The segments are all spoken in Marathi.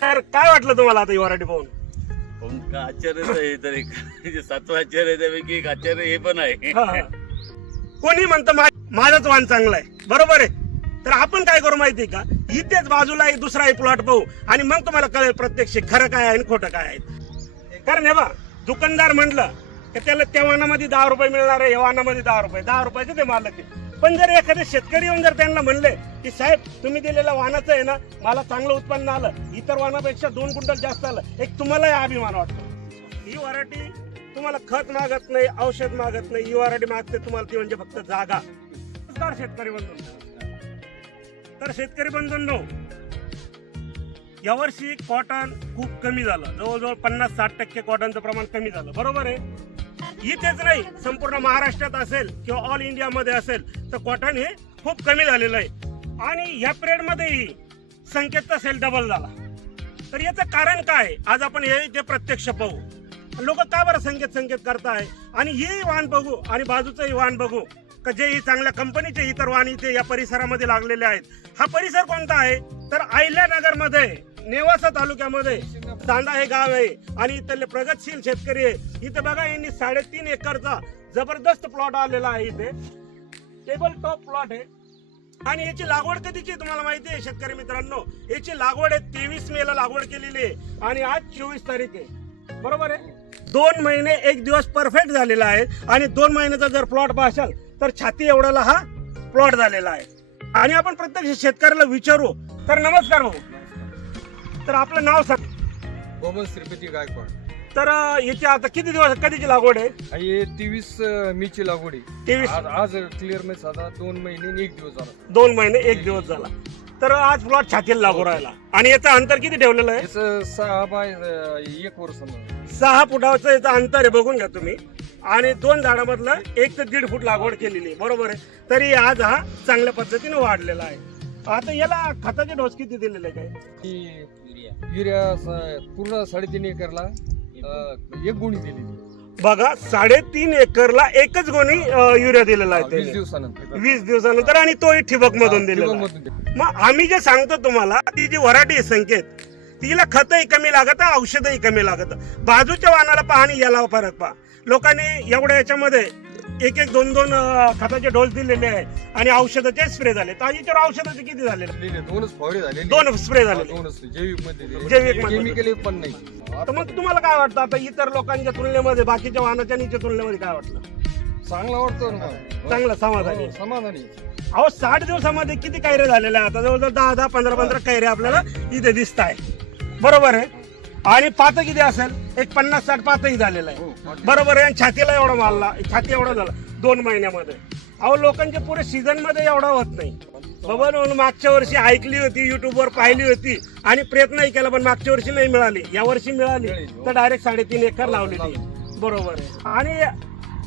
तर काय वाटलं तुम्हाला आता ही व्हरायटी पाहून? का आश्चर्यच आहे, तर एक म्हणजे 7वं आश्चर्य त्यापैकी एक आश्चर्य हे पण आहे. कोणी म्हणतं माझाच वाण चांगला आहे, बरोबर आहे. तर आपण काय करू माहितीये का, इथेच बाजूला एक दुसरा प्लॉट पाहू आणि मग तुम्हाला कळेल प्रत्यक्ष खरं काय आहे आणि खोटं काय आहे. कारण हे बा, दुकानदार म्हटलं की त्याला त्या वाहनामध्ये 10 रुपये मिळणार आहे, या वाहनामध्ये 10 रुपयाचे ते मालक आहे. पण जर एखादे शेतकरी येऊन जर त्यांना म्हणले की साहेब तुम्ही दिलेल्या वाहनाचं आहे ना, मला चांगलं उत्पन्न आलं, इतर वाहनापेक्षा 2 क्विंटल जास्त आलं, एक तुम्हालाही अभिमान वाटतो. ही व्हरायटी तुम्हाला खत मागत नाही, औषध मागत नाही, ही व्हरायटी मागते तुम्हाला ती म्हणजे फक्त जागा. शेतकरी शेतकरी बंधूंनो, यावर्षी कॉटन खूप कमी झालं, जवळजवळ 50-60% कॉटनचं प्रमाण कमी झालं, बरोबर आहे. इथेच नाही, संपूर्ण महाराष्ट्रात असेल किंवा ऑल इंडियामध्ये असेल तर कॉटन हे खूप कमी झालेलं आहे. आणि या पिरियड मध्येही संख्येचा सेल डबल झाला. तर याचं कारण काय, आज आपण हे प्रत्यक्ष पाहू. लोक का बरं संकेत करताय, आणि हे वाहन बघू आणि बाजूचंही वाहन बघू का जे चांगल्या कंपनीचे इतर वाहन इथे या परिसरामध्ये लागलेले आहेत. हा परिसर कोणता आहे तर अहिल्यानगर मध्ये, नेवासा तालुक्यामध्ये चांदा हे गाव आहे आणि इथले प्रगतशील शेतकरी आहे. इथे बघा, यांनी 3.5 एकरचा जबरदस्त प्लॉट आलेला आहे. इथे टेबल टॉप प्लॉट आहे आणि याची लागवड कधीची तुम्हाला माहिती आहे शेतकरी मित्रांनो, याची लागवड आहे 23 मे ला लागवड केलेली आहे आणि आज 24 तारीख आहे, बरोबर आहे. 2 महिने 1 दिवस परफेक्ट झालेला आहे आणि 2 महिन्याचा जर प्लॉट पाहाल तर छाती एवढाला हा प्लॉट झालेला आहे. आणि आपण प्रत्यक्ष शेतकऱ्याला विचारू. तर नमस्कार भाऊ, तर आपलं नाव सांग. कोमल श्रीपती गायकवाड. तर याची आता किती दिवस कधीची लागवड आहे? 23 मीची लागवड आहे. 23 आज क्लिअर मध्ये साधा 2 महिने 1 दिवस झाला. 2 महिने 1 दिवस झाला. तर आज प्लॉट छातीला लागू राहिला. आणि याचं अंतर किती ठेवलेलं आहे? याचं 6 बाय 1 वर्ष 6 फुटाचं याचं अंतर आहे, बघून घ्या तुम्ही. आणि 2 झाडामधलं 1 ते 1.5 फूट लागवड केलेली आहे, बरोबर आहे. तरी आज हा चांगल्या पद्धतीने वाढलेला आहे. आता याला खताचे डोस किती दिलेले काय? युरिया पूर्ण 3.5 एकरला 1 गोणी दिली. बघा, 3.5 एकरला 1च गोणी युरिया दिलेला आहे 20 दिवसानंतर. 20 दिवसानंतर, आणि तोही ठिबक मधून दिलेला. मग आम्ही जे सांगतो तुम्हाला, ती जी व्हरायटी आहे संकेत, तिला खतही कमी लागत, औषधही कमी लागत. बाजूच्या वाहनाला पहा आणि याला फरक पहा. लोकांनी एवढ्या याच्यामध्ये 1-1, 2-2 खताचे डोस दिलेले आहे आणि औषधाचे स्प्रे झाले. ताजीच्या औषधाचे किती झाले? 2च फवारे झाले, 2 स्प्रे झाले. जैविक मध्ये, जैविक केमिकल पण नाही. तर मग तुम्हाला काय वाटतं आता इतर लोकांच्या तुलनेमध्ये, बाकीच्या वाहनाच्या नीच्या तुलनेमध्ये काय वाटलं? चांगला वाटतो ना, चांगलं समाधानी. समाधानी. अहो 60 दिवसामध्ये किती कैरे झालेले आहे? आता जवळजवळ 10-10, 15-15 कैरे आपल्याला इथे दिसत आहे, बरोबर आहे. आणि पात किती असेल? एक 50-60 पातही झालेला आहे, बरोबर आहे. छातीला एवढा मारला, छाती एवढा झाला 2 महिन्यामध्ये. अहो लोकांच्या पुरे सीझन मध्ये एवढा होत नाही. बाबा, मागच्या वर्षी ऐकली होती, युट्यूबवर पाहिली होती आणि प्रयत्नही केला, पण मागच्या वर्षी नाही मिळाली. या वर्षी मिळाली तर डायरेक्ट 3.5 एकर लावलेली, बरोबर आहे. आणि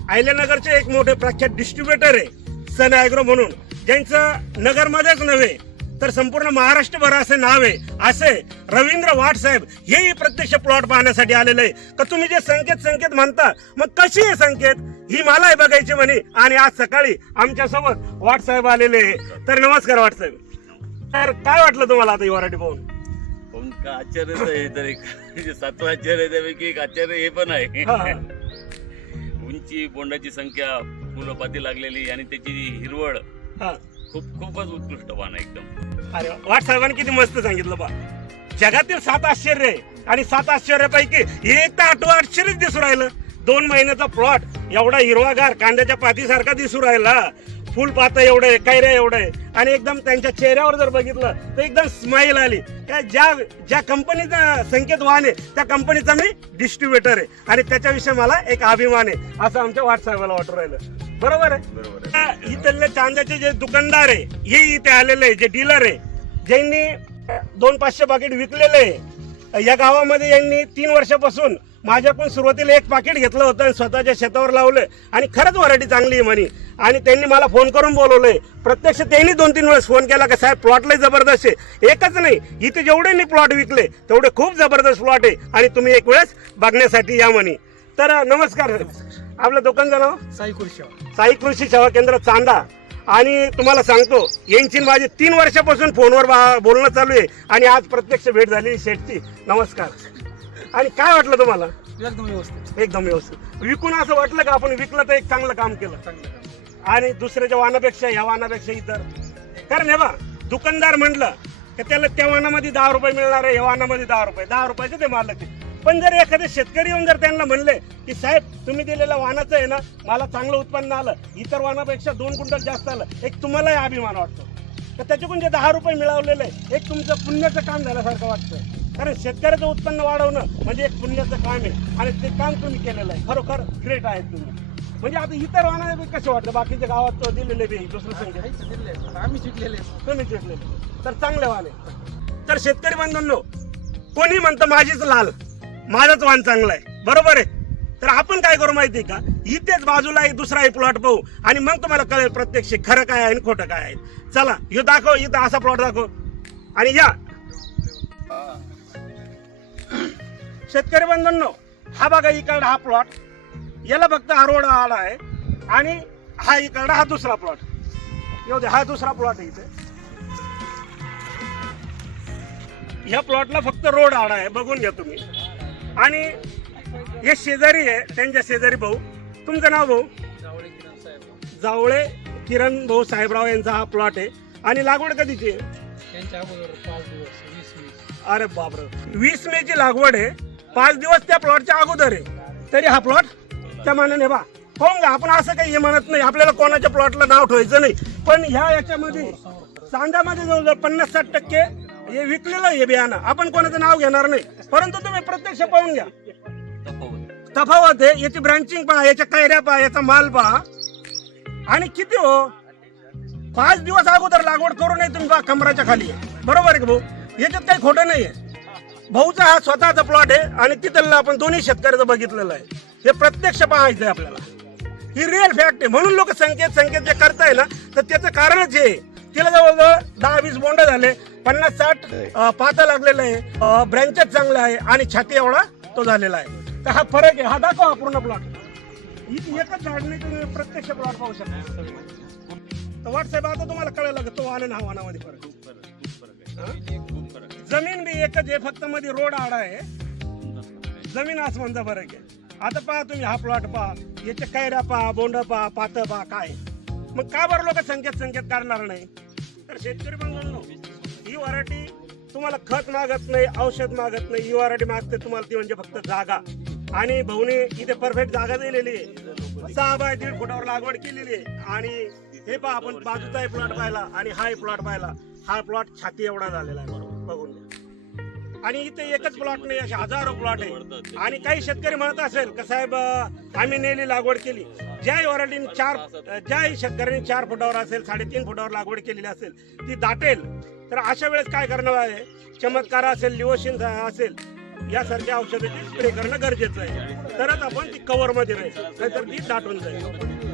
अहिल्यानगरचे एक मोठे प्रख्यात डिस्ट्रीब्युटर आहे सन ॲग्रो म्हणून, ज्यांचं नगरमध्येच नव्हे तर संपूर्ण महाराष्ट्रभर असे नाव आहे, असे रवींद्र वाट साहेब, हेही प्रत्यक्ष प्लॉट पाहण्यासाठी आलेले आहे. का तुम्ही जे संकेत म्हणता, मग कशी आहे संकेत ही मलाही बघायची म्हणे. आणि आज सकाळी आमच्या सोबत वाट साहेब आलेले. तर नमस्कार वाट साहेब. तर काय वाटलं तुम्हाला आता ही व्हरायटी पाहून? का आश्चर्यच आहे, तर एक म्हणजे 7वं आश्चर्य त्यापैकी एक आश्चर्य हे पण आहे. उंची, बोंडाची संख्या, फुलपाती लागलेली आणि त्याची हिरवळ खूपच उत्कृष्ट वाण आहे एकदम. अरे वाट साहेबांनी किती मस्त सांगितलं बा. जगातील 7 आश्चर्य आहे आणि 7 आश्चर्यापैकी एक तर 8वं आश्चर्यच दिसू राहिलं. 2 महिन्याचा प्लॉट एवढा हिरवागार, कांद्याच्या पातीसारखा दिसू राहिला, फुलपात एवढे, कैऱ्या एवढे, आणि एकदम त्यांच्या चेहऱ्यावर जर बघितलं तर एकदम स्माईल आली. ज्या कंपनीचा संकेत वाहन आहे त्या कंपनीचा मी डिस्ट्रीब्युटर आहे आणि त्याच्याविषयी मला एक अभिमान आहे, असं आमच्या वाट साहेबाला वाटू राहिलं, बरोबर आहे. इथले चांद्याचे जे दुकानदार आहे, हे इथे आलेले आहे, जे डीलर आहे, ज्यांनी 200-500 पाकिट विकलेले आहे या गावामध्ये, यांनी 3 वर्षापासून माझ्याकडून सुरुवातीला 1 पाकिट घेतलं होतं आणि स्वतःच्या शेतावर लावलं आणि खरंच व्हरायटी चांगली आहे म्हणे. आणि त्यांनी मला फोन करून बोलवलंय. प्रत्यक्ष त्यांनी 2-3 वेळेस फोन केला की साहेब प्लॉटला जबरदस्त आहे. एकच नाही, इथे जेवढे मी प्लॉट विकले तेवढे खूप जबरदस्त प्लॉट आहे आणि तुम्ही एक वेळेस बघण्यासाठी या म्हणे. तर नमस्कार. आपलं दुकानचं नाव? साई कृषी साई कृषी सेवा केंद्र चांदा. आणि तुम्हाला सांगतो यांची माझे 3 वर्षापासून फोनवर बोलणं चालू आहे आणि आज प्रत्यक्ष भेट झाली शेठची. नमस्कार. आणि काय वाटलं तुम्हाला? एकदम व्यवस्थित. एकदम व्यवस्थित. विकून असं वाटलं का आपण विकलं तर एक चांगलं काम केलं आणि दुसऱ्याच्या वाहनापेक्षा या वाहनापेक्षा इतर? कारण हे बा दुकानदार म्हटलं की त्याला त्या वाहनामध्ये 10 रुपये मिळणार आहे, या वाहनामध्ये 10 रुपये, 10 रुपयाचे ते मालक आहे. पण जर एखादे शेतकरी येऊन जर त्यांना म्हणले की साहेब तुम्ही दिलेल्या वाहनाचं आहे ना मला चांगलं उत्पन्न आलं, इतर वाहनापेक्षा 2 क्विंटल जास्त आलं, एक तुम्हालाही अभिमान वाटतो. तर त्याच्याकडून जे 10 रुपये मिळवलेलं आहे एक तुमचं पुण्याचं काम झाल्यासारखं वाटतं. कारण शेतकऱ्याचं उत्पन्न वाढवणं म्हणजे एक पुण्याचं काम आहे आणि ते काम तुम्ही केलेलं आहे. खरोखर ग्रेट आहेत तुम्ही. म्हणजे आता इतर वाहनाने कसं वाटतं बाकीच्या गावात दिलेले बी दुसरं संख्या आम्ही शिकलेले. तुम्ही शिकलेले तर चांगले वाहन आहे. तर शेतकरी बांधवांनो कोणी म्हणतं माझीच लाल माझाच वाहन चांगलं आहे, बरोबर आहे. तर आपण काय करू माहिती आहे का, इथेच बाजूला एक दुसरा प्लॉट पाहू आणि मग तुम्हाला कळेल प्रत्यक्ष खरं काय आहे आणि खोटं काय आहे. चला हे दाखव, इथं असा प्लॉट दाखव आणि या शेतकरी बंधूंनो हा बघा इकडा हा प्लॉट, याला फक्त हा रोड आला आहे आणि हा इकडा हा दुसरा प्लॉट. येऊ दे, हा दुसरा प्लॉट आहे इथे. या प्लॉटला फक्त रोड आडा आहे, बघून घ्या तुम्ही. आणि हे शेजारी आहे, त्यांच्या शेजारी भाऊ. तुमचं नाव भाऊ? जावळे किरण भाऊ साहेबराव यांचा हा प्लॉट आहे. आणि लागवड कधीची आहे? त्यांच्या अगोदर 5 दिवस 20 अरे बापरे, 20 मेची लागवड आहे. 5 दिवस त्या प्लॉटच्या अगोदर आहे, तरी हा प्लॉट त्या मानाने बा पाहून घ्या. आपण असं काही हे म्हणत नाही, आपल्याला कोणाच्या प्लॉटला नाव ठेवायचं नाही. पण ह्या याच्यामध्ये चांद्यामध्ये जवळजवळ 50-60% हे विकलेलं हे बियाणं. आपण कोणाचं नाव घेणार नाही, परंतु तुम्ही प्रत्यक्ष पाहून घ्या. तफावत आहे. याची ब्रांचिंग पहा, याच्या कैऱ्या पहा, याचा माल पहा. आणि किती हो 5 दिवस अगोदर लागवड करू नये तुम्ही पहा, कमराच्या खाली आहे, बरोबर आहे का भाऊ? याच्यात काही खोटं नाहीये. भाऊचा हा स्वतःचा प्लॉट आहे आणि तिथलं आपण दोन्ही शेतकऱ्याचं बघितलेलं आहे. हे प्रत्यक्ष पाहायचंय आपल्याला. ही रिअल फॅक्ट आहे. म्हणून लोक संकेत जे करताय ना तर त्याचं कारणच आहे. तिला जवळजवळ 10-20 बोंड झाले, 50-60 पाता लागलेलं आहे, ब्रँचेस चांगलं आहे आणि छाती एवढा तो झालेला आहे. तर हा फरक आहे. हा दाखवा हा पूर्ण प्लॉट. एकच झाड नाही, तुम्ही प्रत्यक्ष प्लॉट पाहू शकता. तर व्हॉट्सअप आता तुम्हाला कळायला तो वाहन आणि हा वाहनामध्ये फरक जमीन बी एकच आहे, फक्त मध्ये रोड आडा आहे. जमीन आसमानचा फरक आहे. आता पहा तुम्ही हा प्लॉट पहा, याचे कैऱ्या पहा, बोंड पहा, पातं पहा, काय मग का बरं लोक संकेत करणार नाही? तर शेतकरी बांधवांनो ही व्हरायटी तुम्हाला खत मागत नाही, औषध मागत नाही. ही व्हरायटी मागते तुम्हाला ती म्हणजे फक्त जागा. आणि भाऊने इथे परफेक्ट जागा दिलेली आहे. 6 बाय 1.5 फुटावर लागवड केलेली आहे. आणि हे पहा आपण बाजूचा प्लॉट पाहिला आणि हा प्लॉट पाहिला. हा प्लॉट छाती एवढा झालेला आहे, बरोबर बघून घ्या. आणि इथे एकच प्लॉट नाही, असे हजारो प्लॉट आहे. आणि काही शेतकरी म्हणत असेल का साहेब आम्ही नेली लागवड केली. ज्या व्हरायटीने ज्या शेतकऱ्यांनी 4 फुटावर असेल, 3.5 फुटावर लागवड केलेली असेल ती दाटेल. तर अशा वेळेस काय करणं आहे, चमत्कार असेल, लिओशिन असेल यासारख्या औषधाची स्प्रे करणं गरजेचं आहे. तरच आपण ती कव्हर मध्ये राहील, नाहीतर ती दाटून जाईल.